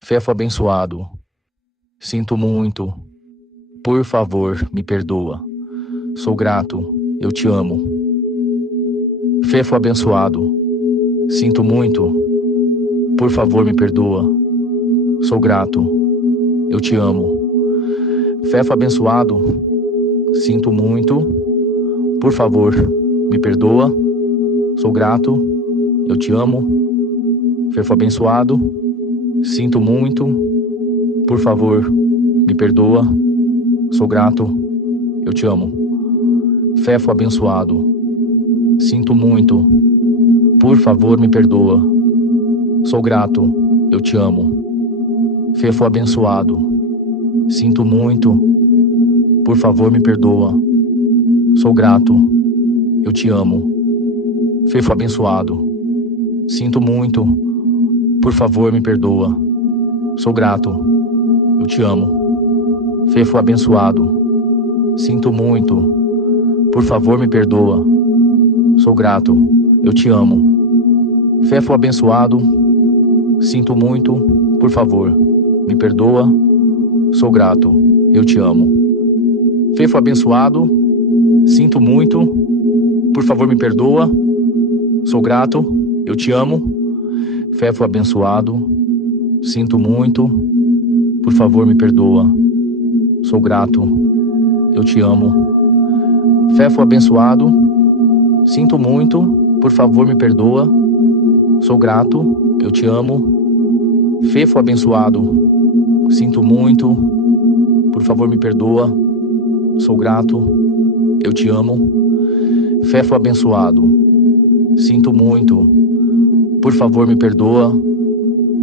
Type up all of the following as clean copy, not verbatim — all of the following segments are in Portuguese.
Fefo abençoado, sinto muito, por favor, me perdoa. Sou grato, eu te amo. Fefo abençoado, sinto muito, por favor, me perdoa. Sou grato, eu te amo. Fefo abençoado, sinto muito, por favor, me perdoa. Sou grato, eu te amo. Fefo abençoado, sinto muito, por favor, me perdoa. Sou grato, eu te amo. Fefo abençoado, sinto muito, por favor, me perdoa. Sou grato, eu te amo. Fefo abençoado, sinto muito, por favor, me perdoa. Sou grato, eu te amo. Fefo abençoado, sinto muito, por favor, me perdoa. Sou grato, eu te amo. Fefo abençoado, sinto muito, por favor, me perdoa. Sou grato, eu te amo. Fefo abençoado, sinto muito, por favor, me perdoa. Sou grato, eu te amo. Fefo abençoado, sinto muito, por favor, me perdoa. Sou grato, eu te amo. Fefo abençoado, sinto muito, por favor, me perdoa. Sou grato, eu te amo. Fefo abençoado, sinto muito, por favor, me perdoa. Sou grato, eu te amo. Fefo abençoado, sinto muito, por favor, me perdoa. Sou grato, eu te amo. Fefo abençoado, sinto muito, por favor, me perdoa.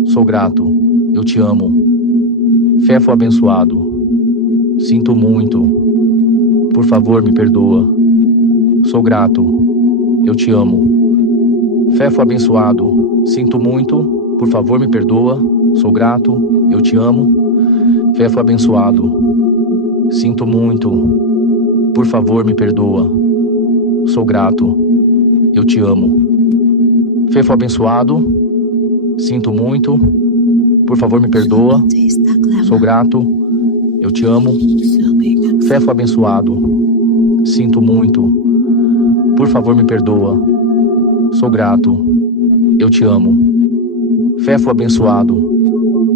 Sou grato, eu te amo. Fefo abençoado, sinto muito, por favor, me perdoa. Sou grato, eu te amo. Fefo abençoado, sinto muito, por favor, me perdoa. Sou grato, eu te amo. Fefo abençoado, sinto muito, por favor, me perdoa. Sou grato, eu te amo. Fefo abençoado, sinto muito, por favor, me perdoa. Sou grato, eu te amo. Fefo abençoado, sinto muito, por favor, me perdoa. Sou grato, eu te amo. Fefo abençoado,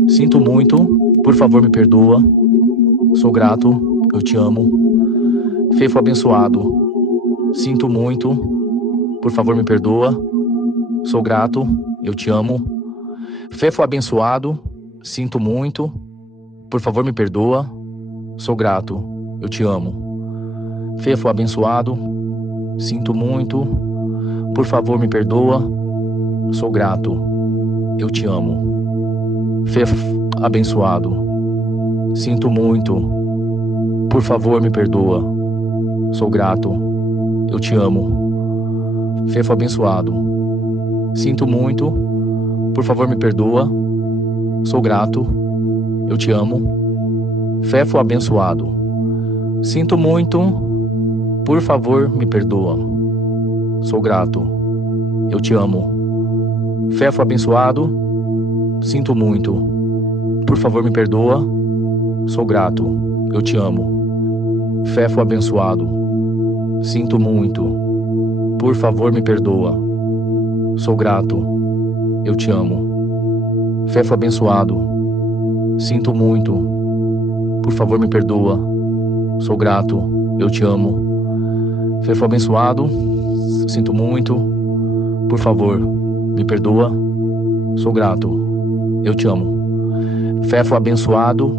sinto muito, por favor, me perdoa. Sou grato, eu te amo. Fefo abençoado, sinto muito, por favor, me perdoa. Sou grato, eu te amo. Fefo abençoado, sinto muito, por favor, me perdoa. Sou grato, eu te amo. Fefo abençoado, sinto muito, por favor, me perdoa. Sou grato, eu te amo. Fefo abençoado, sinto muito, por favor, me perdoa. Sou grato, eu te amo. Fefo abençoado, sinto muito, por favor, me perdoa. Sou grato, eu te amo. Fefo abençoado, sinto muito, por favor, me perdoa. Sou grato, eu te amo. Fefo abençoado, sinto muito, por favor, me perdoa. Sou grato, eu te amo. Fefo abençoado, sinto muito, por favor, me perdoa. Sou grato, eu te amo. Fefo abençoado, sinto muito, por favor, me perdoa. Sou grato, eu te amo. Fefo abençoado, sinto muito, por favor, me perdoa. Sou grato, eu te amo. Fefo abençoado,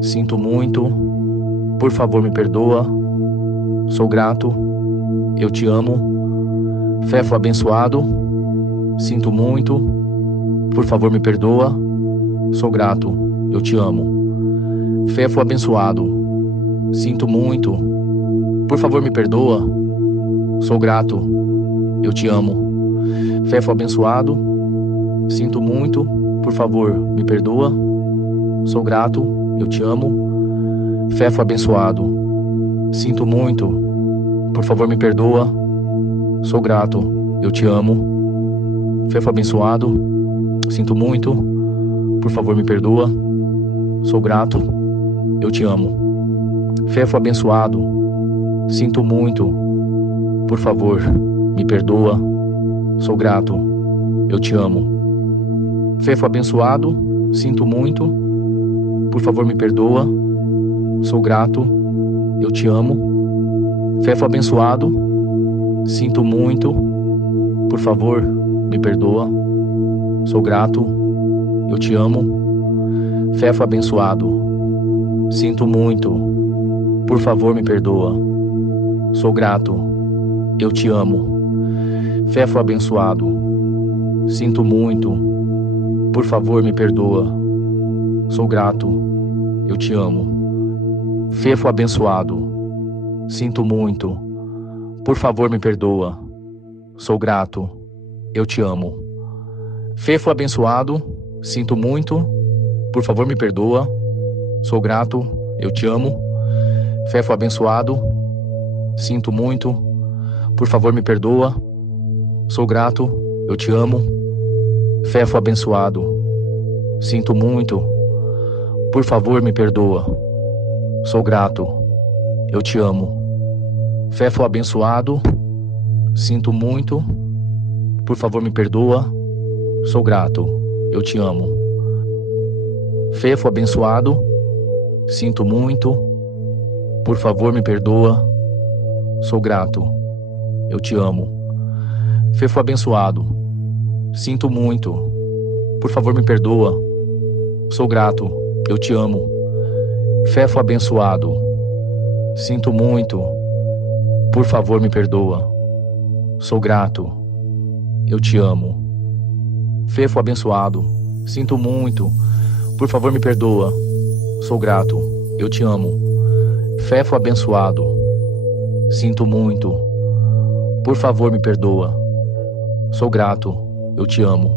sinto muito, por favor, me perdoa. Sou grato, eu te amo. Fefo abençoado, sinto muito, por favor, me perdoa. Sou grato, eu te amo. Fefo abençoado, sinto muito, por favor, me perdoa. Sou grato, eu te amo. Fefo abençoado, sinto muito, por favor, me perdoa. Sou grato, eu te amo. Fefo abençoado, sinto muito, por favor, me perdoa. Sou grato, eu te amo. Fefo abençoado, sinto muito, por por favor me perdoa. Sou grato, eu te amo. Fefo abençoado, sinto muito, por favor me perdoa. Sou grato, eu te amo. Fefo abençoado, sinto muito, por favor me perdoa. Sou grato, eu te amo. Fefo abençoado, sinto muito, por favor me perdoa. Sou grato, eu te amo. Fefo abençoado, sinto muito, por favor me perdoa. Sou grato, eu te amo. Fefo abençoado, sinto muito, por favor me perdoa. Sou grato, eu te amo. Fefo abençoado, sinto muito, por favor me perdoa. Sou grato, eu te amo. Fefo abençoado, sinto muito, por favor me perdoa. Sou grato, eu te amo. Fefo abençoado, sinto muito, por favor me perdoa. Sou grato, eu te amo. Fefo abençoado, sinto muito, por favor me perdoa. Sou grato, eu te amo. Fefo abençoado, sinto muito, por favor me perdoa. Sou grato, eu te amo. Fefo abençoado, sinto muito, por favor me perdoa. Sou grato, eu te amo. Fefo abençoado, sinto muito, por favor me perdoa. Sou grato, eu te amo. Fefo abençoado, sinto muito, por favor me perdoa. Sou grato, eu te amo. Fefo abençoado, sinto muito, por favor me perdoa. Sou grato, eu te amo. Fefo abençoado, sinto muito, por favor me perdoa. Sou grato, eu te amo.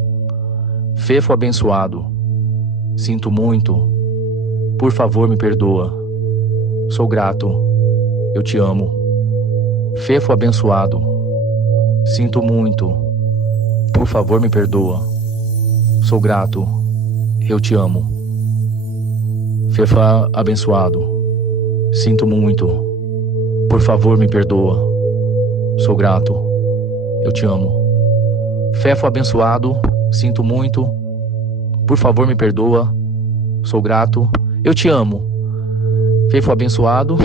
Fefo abençoado, sinto muito, por favor me perdoa. Sou grato, eu te amo. Fefo abençoado, sinto muito, por favor me perdoa. Sou grato, eu te amo. Fefo abençoado, sinto muito, por favor me perdoa. Sou grato, eu te amo. Fefo abençoado, sinto muito, por favor me perdoa. Sou grato, eu te amo. Fefo abençoado,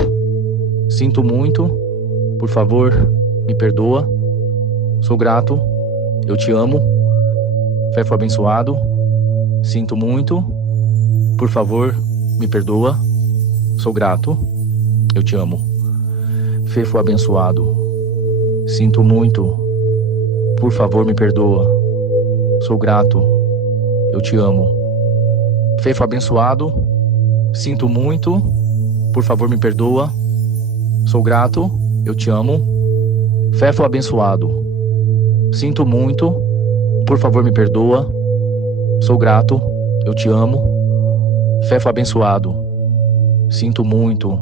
sinto muito, por favor me perdoa. Sou grato, eu te amo. Fefo abençoado, sinto muito, por favor me perdoa. Sou grato, eu te amo. Fefo abençoado, sinto muito, por favor me perdoa. Sou grato, eu te amo. Fefo abençoado, sinto muito, por favor me perdoa. Sou grato, eu te amo. Fefo abençoado, sinto muito, por favor me perdoa. Sou grato, eu te amo. Fefo abençoado, sinto muito,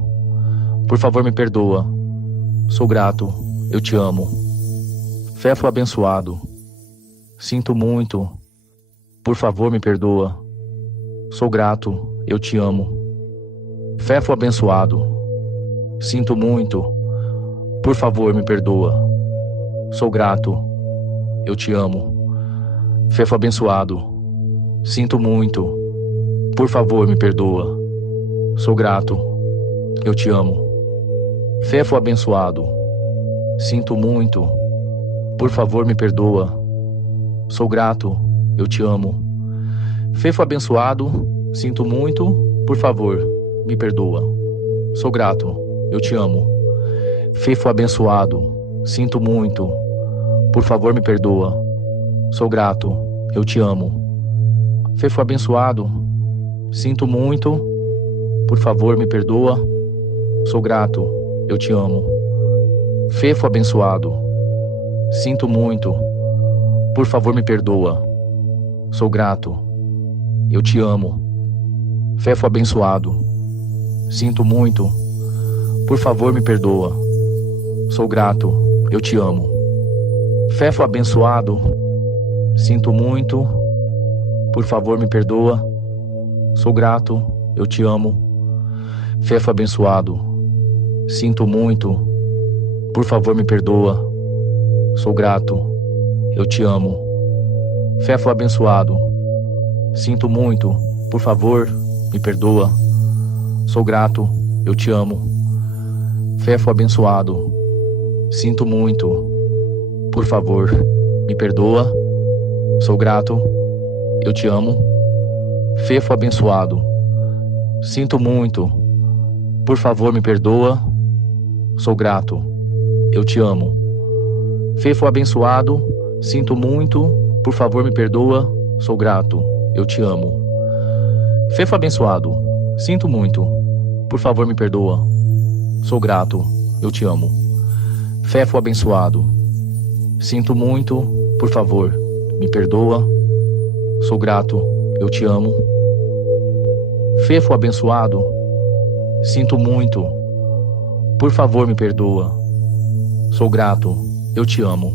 por favor me perdoa. Sou grato, eu te amo. Fefo abençoado, sinto muito, por favor me perdoa. Sou grato, eu te amo. Fefo abençoado, sinto muito, por favor me perdoa. Sou grato, eu te amo. Fefo abençoado, sinto muito, por favor me perdoa. Sou grato, eu te amo. Fefo abençoado, sinto muito, por favor me perdoa. Sou grato, eu te amo. Fefo abençoado, sinto muito, por favor me perdoa. Sou grato, eu te amo. Fefo abençoado, sinto muito, por favor me perdoa. Sou grato, eu te amo. Fefo abençoado, sinto muito, por favor me perdoa. Sou grato, eu te amo. Fefo abençoado, sinto muito, por favor me perdoa. Sou grato, eu te amo. Fefo abençoado, sinto muito, por favor me perdoa. Sou grato, eu te amo. Fefo abençoado, sinto muito, por favor me perdoa. Sou grato, eu te amo. Fefo abençoado, sinto muito. Por favor, me perdoa. Sou grato, eu te amo. Fefo abençoado, sinto muito. Por favor, me perdoa. Sou grato, eu te amo. Fefo abençoado, sinto muito. Por favor, me perdoa. Sou grato, eu te amo. Fefo abençoado, sinto muito. Por favor, me perdoa. Sou grato, eu te amo. Fefo abençoado, sinto muito. Por favor, me perdoa. Sou grato, eu te amo. Fefo abençoado, sinto muito. Por favor, me perdoa. Sou grato, eu te amo. Fefo abençoado, sinto muito. Por favor, me perdoa. Sou grato, eu te amo. Fefo abençoado, sinto muito. Por favor, me perdoa. Sou grato, eu te amo.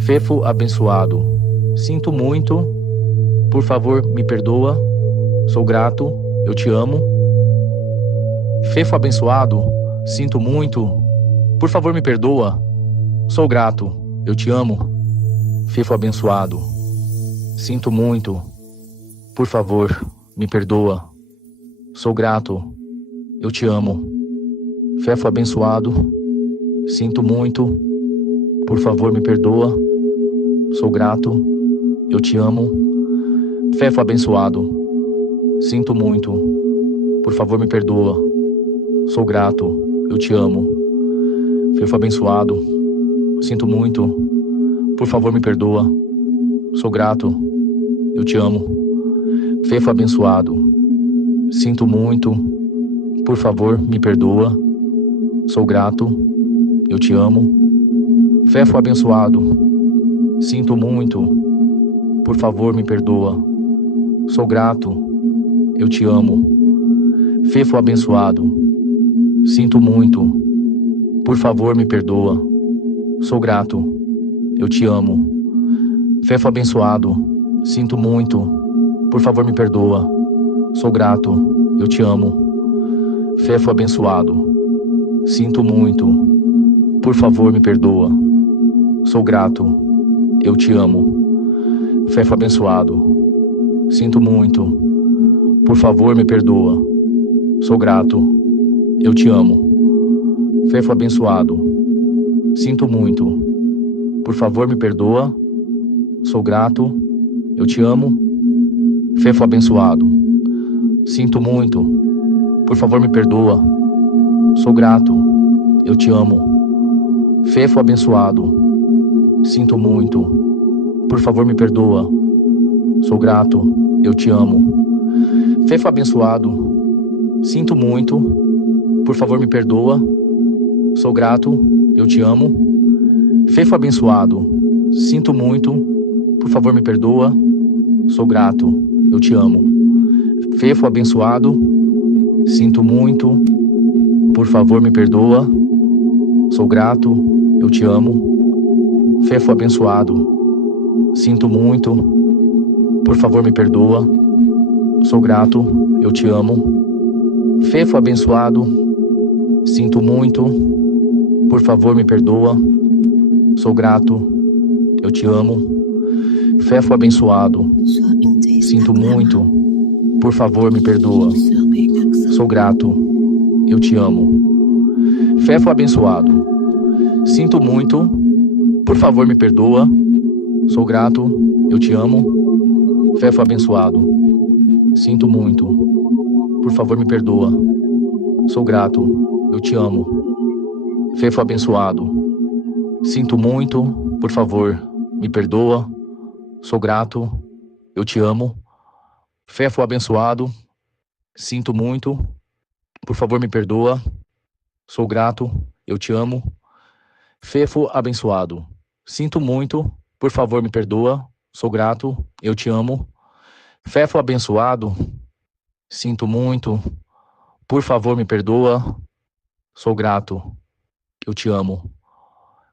Fefo abençoado, sinto muito. Por favor, me perdoa. Sou grato, eu te amo. Fefo abençoado, sinto muito. Por favor, me perdoa. Sou grato, eu te amo. Fefo abençoado, sinto muito. Por favor, me perdoa. Sou grato, eu te amo. Fefo abençoado, sinto muito. Por favor, me perdoa. Sou grato, eu te amo. Fefo abençoado, sinto muito. Por favor, me perdoa. Sou grato, eu te amo. Fefo abençoado, sinto muito. Por favor, me perdoa. Sou grato, eu te amo. Fefo abençoado, sinto muito. Por favor, me perdoa. Sou grato, eu te amo. Fefo abençoado, sinto muito. Por favor, me perdoa. Sou grato, eu te amo. Fefo abençoado, sinto muito. Por favor, me perdoa. Sou grato, eu te amo. Fefo abençoado, sinto muito. Por favor, me perdoa. Sou grato, eu te amo. Fefo abençoado, sinto muito. Por favor, me perdoa. Sou grato, eu te amo. Fefo abençoado, sinto muito. Por favor, me perdoa. Sou grato, eu te amo. Fefo abençoado, sinto muito. Por favor, me perdoa. Sou grato, eu te amo. Fefo abençoado, sinto muito. Por favor, me perdoa. Sou grato, eu te amo. Fefo abençoado, sinto muito. Por favor, me perdoa. Sou grato, eu te amo. Fefo abençoado, sinto muito. Por favor, me perdoa. Sou grato, eu te amo. Fefo abençoado, sinto muito. Por favor, me perdoa. Sou grato, eu te amo. Fefo abençoado, sinto muito. Por favor, me perdoa. Sou grato, eu te amo. Fefo abençoado, sinto muito. Por favor, me perdoa. Sou grato, eu te amo. Fefo abençoado, sinto muito. Por favor, me perdoa. Sou grato, eu te amo. Fefo abençoado, sinto muito. Por favor, me perdoa. Sou grato, eu te amo. Fefo abençoado, sinto muito. Por favor, me perdoa. Sou grato, eu te amo. Fefo abençoado, sinto muito. Por favor, me perdoa. Sou grato, eu te amo. Fefo abençoado, sinto muito. Por favor, me perdoa. Sou grato, eu te amo. Fefo abençoado, sinto muito. Por favor, me perdoa. Sou grato, eu te amo. Fefo abençoado, sinto muito. Por favor, me perdoa. Sou grato, eu te amo. Fefo abençoado, sinto muito. Por favor, me perdoa. Sou grato, eu te amo.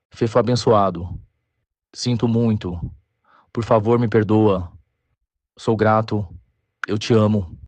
Fefo abençoado, sinto muito. Por favor, me perdoa. Sou grato, eu te amo.